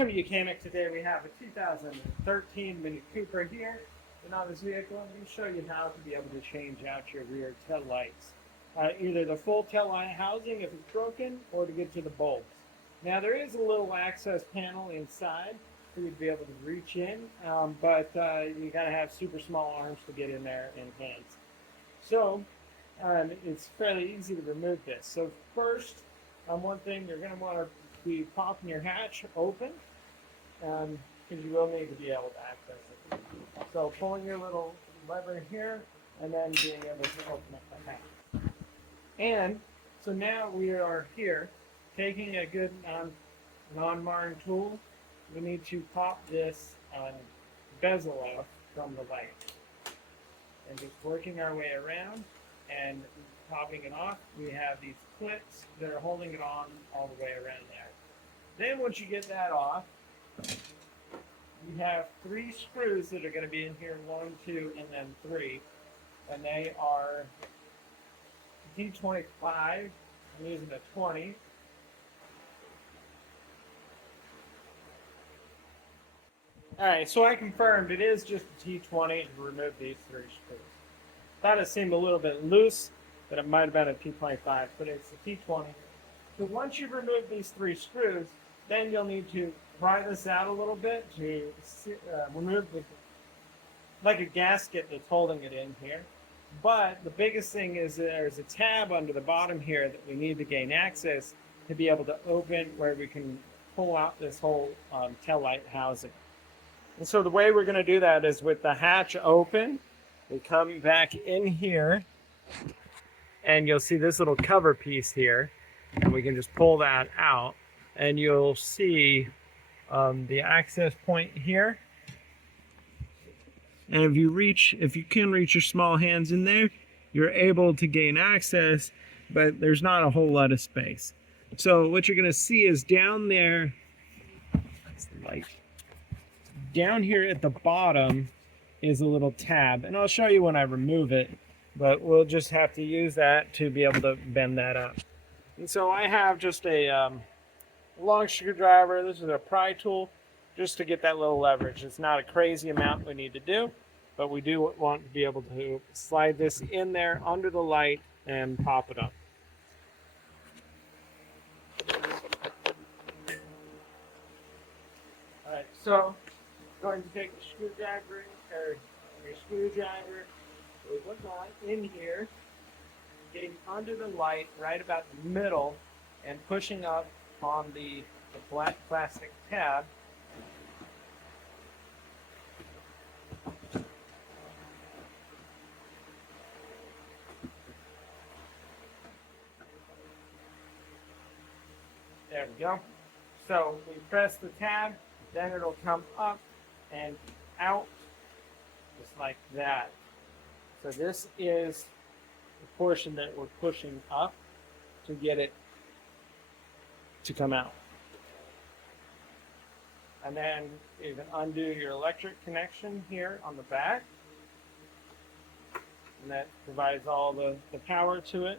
Welcome to Mechanic. Today we have a 2013 Mini Cooper here. And on this vehicle, I'm going to show you how to be able to change out your rear tail lights. Either the full tail light housing if it's broken, or to get to the bulbs. Now there is a little access panel inside for you to be able to reach in, but you got to have super small arms to get in there and hands. So it's fairly easy to remove this. So first, one thing you're going to want to be popping your hatch open, because you will need to be able to access it. So pulling your little lever here, and then being able to open up the hatch. And so now we are here, taking a good non-marring tool. We need to pop this bezel off from the light. And just working our way around and popping it off, we have these clips that are holding it on all the way around there. Then once you get that off, you have 3 screws that are going to be in here, 1, 2, and then 3. And they are T25. I'm using a 20. Alright, so I confirmed it is just a T20 to remove these 3 screws. Thought it seemed a little bit loose, but it might have been a T25, but it's a T20. So once you remove these 3 screws, then you'll need to pry this out a little bit to remove like a gasket that's holding it in here. But the biggest thing is there's a tab under the bottom here that we need to gain access to be able to open, where we can pull out this whole tail light housing. And so the way we're going to do that is with the hatch open. We come back in here, and you'll see this little cover piece here, and we can just pull that out, and you'll see the access point here. And if you can reach your small hands in there, you're able to gain access, but there's not a whole lot of space. So what you're going to see is down there, that's the light. Down here at the bottom is a little tab, and I'll show you when I remove it, but we'll just have to use that to be able to bend that up. And so I have just a long screwdriver. This is a pry tool just to get that little leverage. It's not a crazy amount we need to do, but we do want to be able to slide this in there under the light and pop it up. All right, so I'm going to take the screwdriver, we put the light in here, getting under the light right about the middle, and pushing up on the black plastic tab. There we go. So we press the tab, then it'll come up and out just like that. So this is the portion that we're pushing up to get it to come out. And then you can undo your electric connection here on the back, and that provides all the power to it.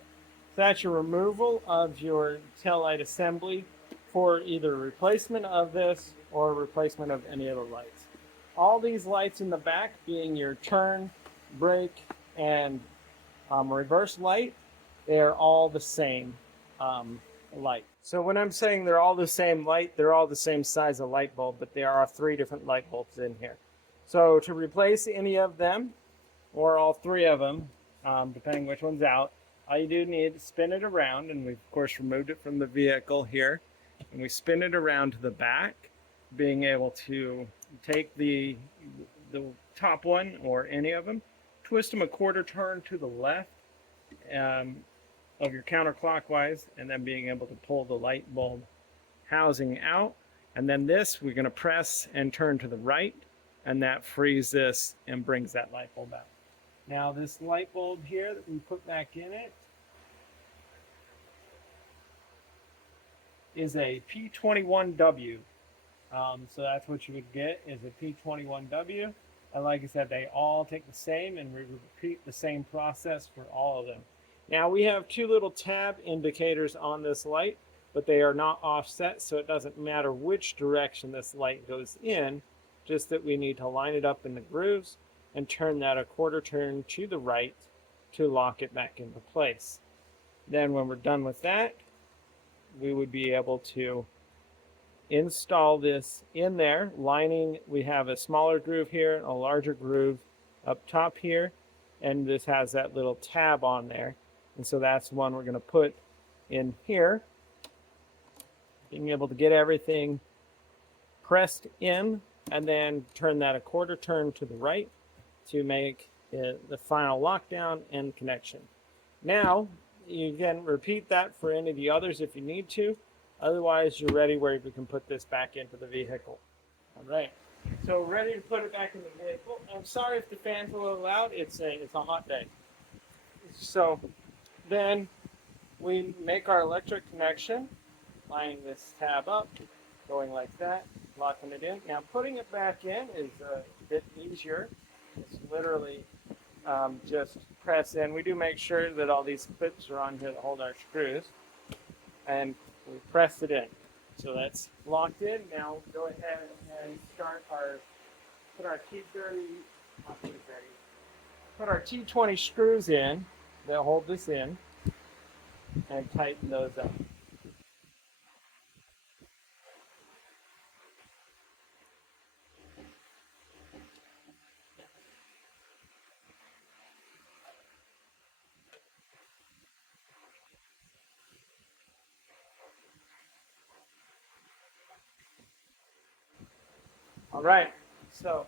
So that's your removal of your tail light assembly for either replacement of this or replacement of any of the lights. All these lights in the back being your turn, brake, and reverse light, they're all the same light. So when I'm saying they're all the same light, they're all the same size of light bulb, but there are 3 different light bulbs in here. So to replace any of them, or all 3 of them, depending which one's out, all you do need to spin it around, and we've of course removed it from the vehicle here, and we spin it around to the back, being able to take the top one or any of them, twist them a quarter turn to the left of your counterclockwise, and then being able to pull the light bulb housing out. And then this we're going to press and turn to the right, and that frees this and brings that light bulb out. Now this light bulb here that we put back in it is a P21W. So that's what you would get, is a P21W. And like I said, they all take the same, and we repeat the same process for all of them. Now we have 2 little tab indicators on this light. but they are not offset, so it doesn't matter which direction this light goes in, just that we need to line it up in the grooves and turn that a quarter turn to the right to lock it back into place. Then when we're done with that, we would be able to install this in there. Lining, we have a smaller groove here, a larger groove up top here, and this has that little tab on there. And so that's one we're going to put in here. Being able to get everything pressed in and then turn that a quarter turn to the right to make it the final lockdown and connection. Now, you can repeat that for any of the others if you need to. Otherwise, you're ready where we can put this back into the vehicle. All right. So ready to put it back in the vehicle. I'm sorry if the fan's a little loud. It's a hot day. So then we make our electric connection, lining this tab up, going like that, locking it in. Now putting it back in is a bit easier. It's literally just press in. We do make sure that all these clips are on here that hold our screws, and we press it in. So that's locked in. Now go ahead and put our T20 screws in that hold this in and tighten those up. All right, so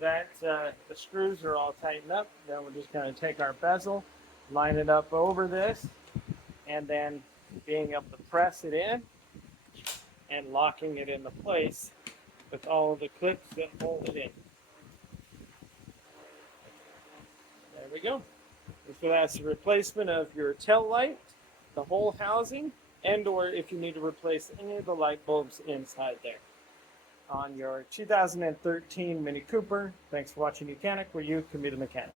that the screws are all tightened up. Then we're just going to take our bezel, line it up over this, and then being able to press it in and locking it into place with all of the clips that hold it in. There we go. So that's the replacement of your tail light, the whole housing, and or if you need to replace any of the light bulbs inside there on your 2013 Mini Cooper. Thanks for watching Mechanic, where you can be the mechanic.